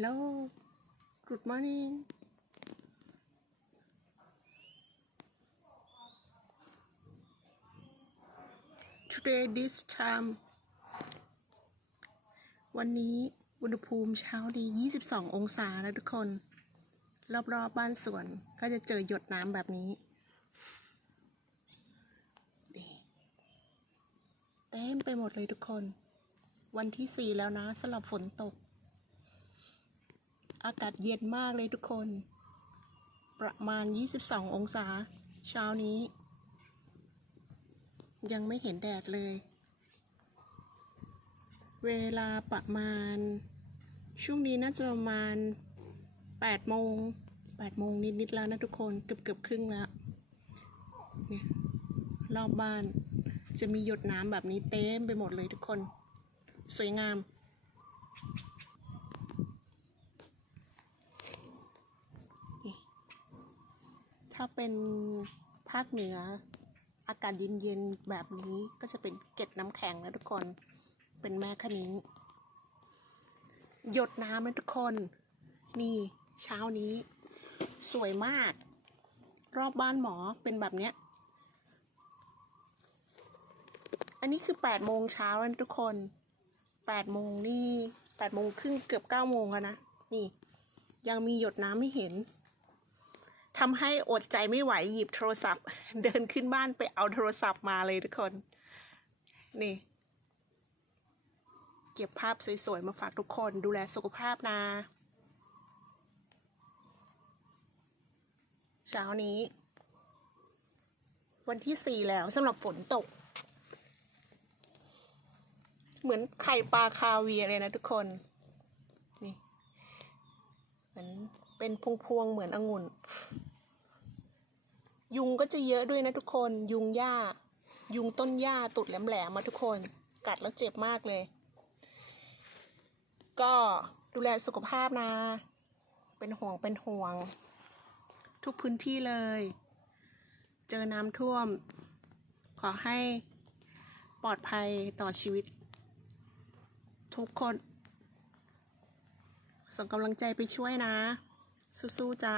Hello Good morning Today this time วันนี้อุณหภูมิเช้าดี 22 องศาแล้วทุกคน รอบๆบบ้านสวนก็จะเจอหยดน้ำแบบนี้ เต็มไปหมดเลยทุกคน วันที่ 4 แล้วนะสำหรับฝนตก อากาศเย็นมากเลยทุกคน ประมาณ 22 องศา เช้านี้ ยังไม่เห็นแดดเลย เวลาประมาณ ช่วงนี้น่าจะประมาณ8โมง8โมงนิด ๆ แล้วนะทุกคนเกือบเกือบครึ่งแล้วเนี่ยรอบบ้านจะมีหยดน้ำแบบนี้เต็มไปหมดเลยทุกคน สวยงาม ถ้าเป็นภาคเหนือ อากาศเย็นๆแบบนี้ก็จะเป็นเกล็ดน้ำแข็งนะทุกคน เป็นแม่คะนิ้งหยดน้ำนะทุกคน นี่เช้านี้ สวยมาก รอบบ้านหมอเป็นแบบเนี้ย อันนี้คือแปดโมงเช้าแล้วนะทุกคนแปดโมงนี่แปดโมงครึ่งเกือบเก้าโมงแล้วนะ นี่ ยังมีหยดน้ำไม่เห็น ทำให้อดใจไม่ไหวหยิบโทรศัพท์ เดินขึ้นบ้านไปเอาโทรศัพท์มาเลยทุกคน นี่ เก็บภาพสวยๆ มาฝากทุกคนดูแลสุขภาพนะเช้านี้ วันที่สี่แล้วสำหรับฝนตก เหมือนไข่ปลาคาเวียเลยนะทุกคน นี่ เหมือนเป็นพวงๆเหมือนองุ่น ยุงก็จะเยอะด้วยนะทุกคน ยุงหญ้า ยุงต้นหญ้าตุดแหลมๆมาทุกคน กัดแล้วเจ็บมากเลย ก็ดูแลสุขภาพนะ เป็นห่วงเป็นห่วง ทุกพื้นที่เลย เจอน้ำท่วม ขอให้ปลอดภัยต่อชีวิต ทุกคน ส่งกำลังใจไปช่วยนะ สู้ๆจ้า